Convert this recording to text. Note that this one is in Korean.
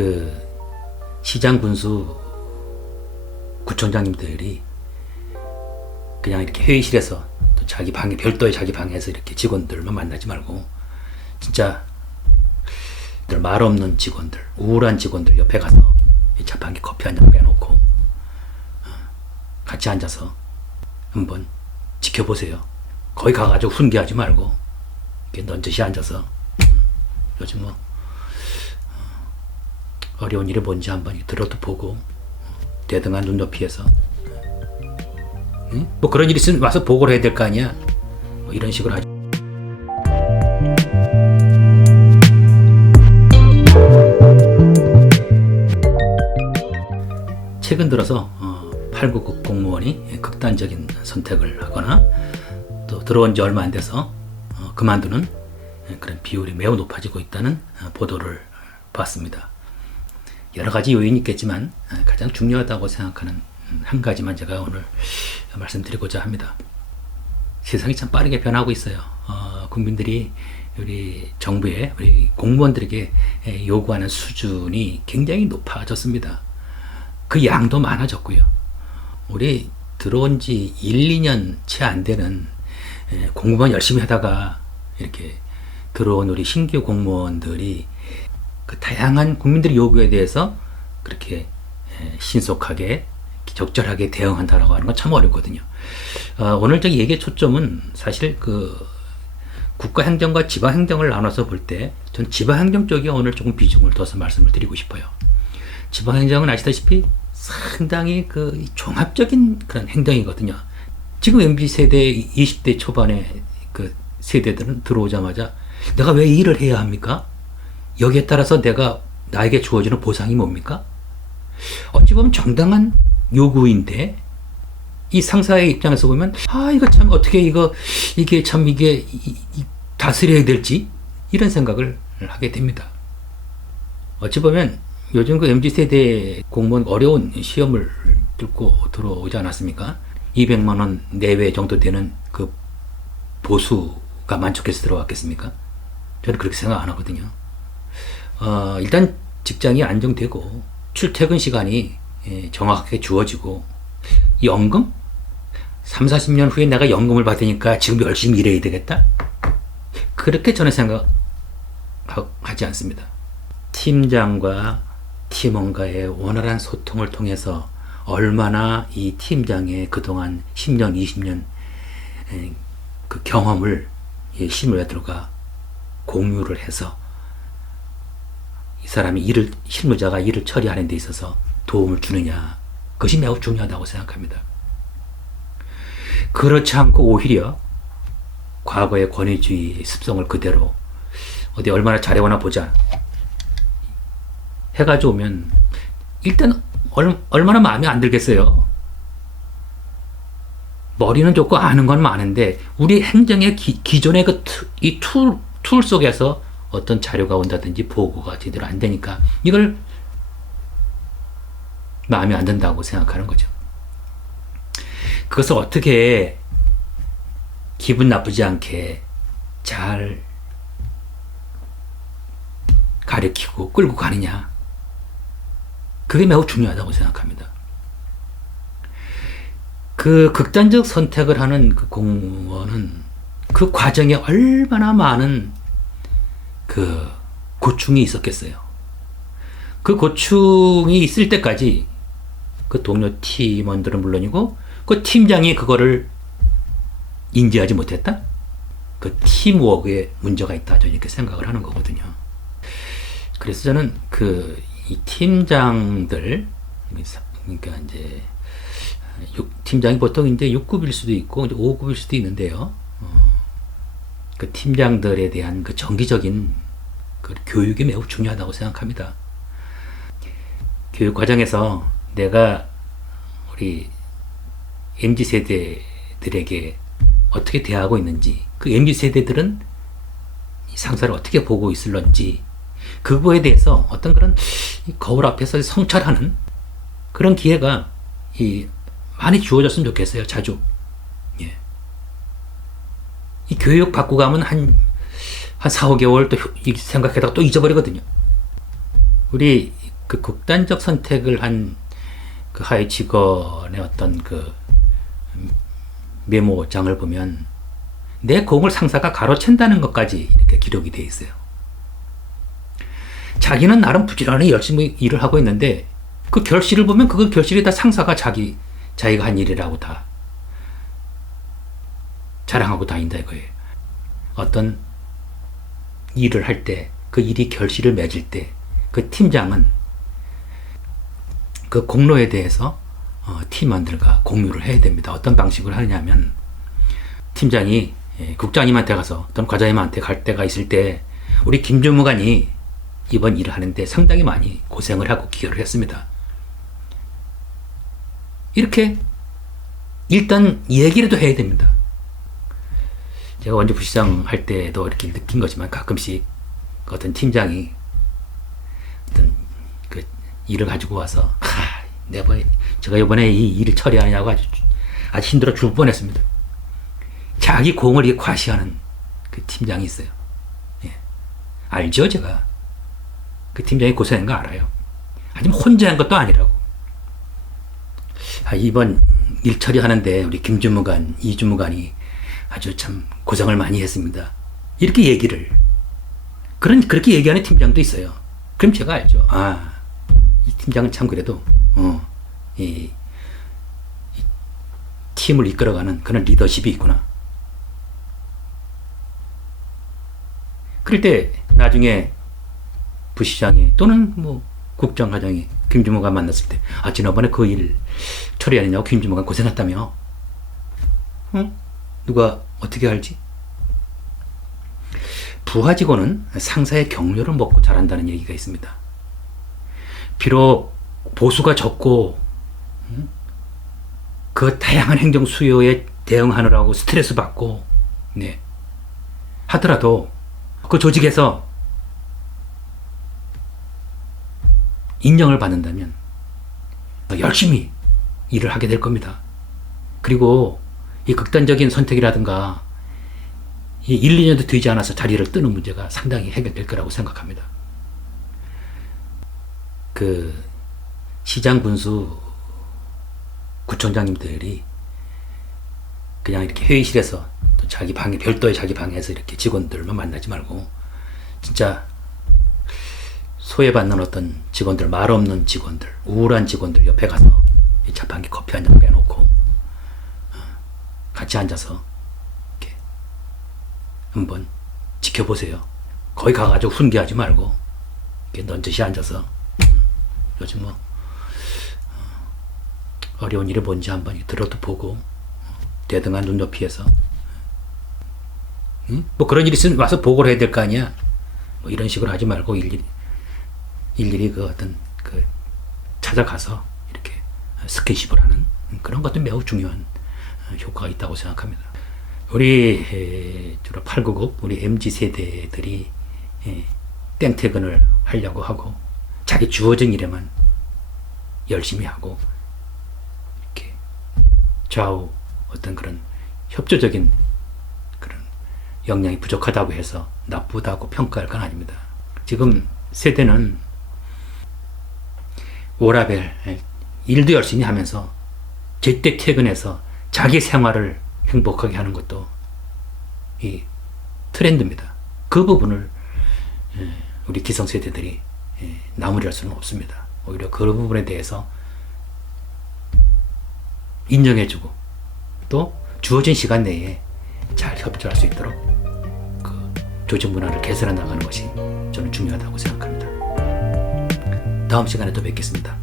그 시장 군수 구청장님들이 그냥 이렇게 회의실에서 또 자기 방에 별도의 자기 방에서 이렇게 직원들만 만나지 말고 진짜 말 없는 직원들, 우울한 직원들 옆에 가서 자판기 커피 한 잔 빼놓고 같이 앉아서 한번 지켜보세요. 거기 가가지고 훈계하지 말고 이렇게 넌저시 앉아서 요즘 뭐 어려운 일이 뭔지 한번 들어도 보고 대등한 눈높이에서 뭐 그런 일이 있으면 와서 보고를 해야 될 거 아니야. 뭐 이런 식으로 하죠. 최근 들어서 8급급 공무원이 극단적인 선택을 하거나 또 들어온 지 얼마 안 돼서 그만두는 그런 비율이 매우 높아지고 있다는 보도를 봤습니다. 여러 가지 요인이 있겠지만 가장 중요하다고 생각하는 한 가지만 제가 오늘 말씀드리고자 합니다. 세상이 참 빠르게 변하고 있어요. 국민들이 우리 정부에 우리 공무원들에게 요구하는 수준이 굉장히 높아졌습니다. 그 양도 많아졌고요. 우리 들어온 지 1, 2년 채 안 되는 공부만 열심히 하다가 이렇게 들어온 우리 신규 공무원들이 그 다양한 국민들의 요구에 대해서 그렇게 신속하게 적절하게 대응한다라고 하는 건 참 어렵거든요. 오늘 저기 얘기의 초점은 사실 그 국가행정과 지방행정을 나눠서 볼 때 전 지방행정 쪽에 오늘 조금 비중을 둬서 말씀을 드리고 싶어요. 지방행정은 아시다시피 상당히 그 종합적인 그런 행정이거든요. 지금 MZ세대 20대 초반의 그 세대들은 들어오자마자 내가 왜 일을 해야 합니까? 여기에 따라서 나에게 주어지는 보상이 뭡니까? 어찌 보면 정당한 요구인데 이 상사의 입장에서 보면 이거 참 어떻게 이게 다스려야 될지 이런 생각을 하게 됩니다. 어찌 보면 요즘 그 MZ세대 공무원 어려운 시험을 뚫고 들어오지 않았습니까? 200만 원 내외 정도 되는 그 보수가 만족해서 들어왔겠습니까? 저는 그렇게 생각 안 하거든요. 일단 직장이 안정되고 출퇴근 시간이 정확하게 주어지고 연금? 3, 40년 후에 내가 연금을 받으니까 지금 열심히 일해야 되겠다? 그렇게 저는 생각하지 않습니다. 팀장과 팀원과의 원활한 소통을 통해서 얼마나 이 팀장의 그동안 10년, 20년 그 경험을 실무자들과 공유를 해서 이 사람이 실무자가 일을 처리하는 데 있어서 도움을 주느냐, 그것이 매우 중요하다고 생각합니다. 그렇지 않고 오히려 과거의 권위주의 습성을 그대로 어디 얼마나 잘해오나 보자 해가지고 오면 일단 얼마나 마음에 안 들겠어요. 머리는 좋고 아는 건 많은데 우리 행정의 기존의 이 툴 속에서 어떤 자료가 온다든지 보고가 제대로 안 되니까 이걸 마음에 안 든다고 생각하는 거죠. 그것을 어떻게 기분 나쁘지 않게 잘 가르치고 끌고 가느냐, 그게 매우 중요하다고 생각합니다. 그 극단적 선택을 하는 그 공무원은 그 과정에 얼마나 많은 그 고충이 있었겠어요. 그 고충이 있을 때까지 그 동료 팀원들은 물론이고 그 팀장이 그거를 인지하지 못했다? 그 팀워크에 문제가 있다. 저는 이렇게 생각을 하는 거거든요. 그래서 저는 이 팀장들, 그러니까 이제 팀장이 보통 이제 6급일 수도 있고 이제 5급일 수도 있는데요. 그 팀장들에 대한 그 정기적인 그 교육이 매우 중요하다고 생각합니다. 교육 과정에서 내가 우리 MZ세대들에게 어떻게 대하고 있는지, 그 MZ세대들은 상사를 어떻게 보고 있을런지, 그거에 대해서 어떤 그런 거울 앞에서 성찰하는 그런 기회가 많이 주어졌으면 좋겠어요. 자주. 예. 이 교육 받고 가면 한 4, 5개월 또 생각하다가 또 잊어버리거든요. 우리 그 극단적 선택을 한 그 하위 직원의 어떤 그 메모장을 보면 내 공을 상사가 가로챈다는 것까지 이렇게 기록이 되어 있어요. 자기는 나름 부지런히 열심히 일을 하고 있는데 그 결실을 보면 그 결실이 다 상사가 자기가 한 일이라고 다 자랑하고 다닌다 이거예요. 어떤 일을 할 때 그 일이 결실을 맺을 때 그 팀장은 그 공로에 대해서 팀원들과 공유를 해야 됩니다. 어떤 방식으로 하느냐면 팀장이 국장님한테 가서 어떤 과장님한테 갈 때가 있을 때 우리 김주무관이 이번 일을 하는데 상당히 많이 고생을 하고 기여를 했습니다. 이렇게 일단 얘기라도 해야 됩니다. 제가 원주 부시장 할 때도 이렇게 느낀 거지만 가끔씩 어떤 팀장이 어떤 그 일을 가지고 와서 제가 이번에 이 일을 처리하냐고 아주 힘들어 죽을 뻔했습니다. 자기 공을 이렇게 과시하는 그 팀장이 있어요. 예. 알죠, 제가. 그 팀장이 고생한 거 알아요. 하지만 혼자 한 것도 아니라고. 이번 일 처리하는데 우리 김주무관, 이주무관이 아주 참 고생을 많이 했습니다. 이렇게 얘기를. 그렇게 얘기하는 팀장도 있어요. 그럼 제가 알죠. 이 팀장은 참 그래도, 이 팀을 이끌어가는 그런 리더십이 있구나. 그럴 때 나중에 부시장이 또는 뭐 국장 과장이 김주무관 만났을 때 지난번에 그 일 처리하느냐고 김주무관 고생했다며. 누가 어떻게 알지? 부하 직원은 상사의 격려를 먹고 자란다는 얘기가 있습니다. 비록 보수가 적고 그 다양한 행정 수요에 대응하느라고 스트레스 받고 하더라도 그 조직에서 인정을 받는다면 열심히 일을 하게 될 겁니다. 그리고 이 극단적인 선택이라든가 이 1, 2년도 되지 않아서 자리를 뜨는 문제가 상당히 해결될 거라고 생각합니다. 그 시장 군수 구청장님들이 그냥 이렇게 회의실에서 또 자기 방에 별도의 자기 방에서 이렇게 직원들만 만나지 말고 진짜 소외받는 어떤 직원들, 말 없는 직원들, 우울한 직원들 옆에 가서 자판기 커피 한 잔 빼놓고 같이 앉아서 이렇게 한번 지켜보세요. 거기 가가지고 훈계하지 말고 이렇게 넌저시 앉아서 요즘 뭐 어려운 일이 뭔지 한번 들어도 보고 대등한 눈높이에서 뭐 그런 일이 있으면 와서 보고를 해야 될 거 아니야. 뭐 이런 식으로 하지 말고 일일이 그 어떤 그 찾아가서 이렇게 스킨십을 하는 그런 것도 매우 중요한 효과가 있다고 생각합니다. 우리 주로 8, 9급 우리 MZ 세대들이 땡퇴근을 하려고 하고 자기 주어진 일에만 열심히 하고 이렇게 좌우 어떤 그런 협조적인 그런 역량이 부족하다고 해서 나쁘다고 평가할 건 아닙니다. 지금 세대는 워라밸 일도 열심히 하면서 제때 퇴근해서 자기 생활을 행복하게 하는 것도 이 트렌드입니다. 그 부분을 우리 기성세대들이 나무랄 수는 없습니다. 오히려 그 부분에 대해서 인정해주고 또 주어진 시간 내에 잘 협조할 수 있도록 그 조직 문화를 개선해 나가는 것이 저는 중요하다고 생각합니다. 다음 시간에 또 뵙겠습니다.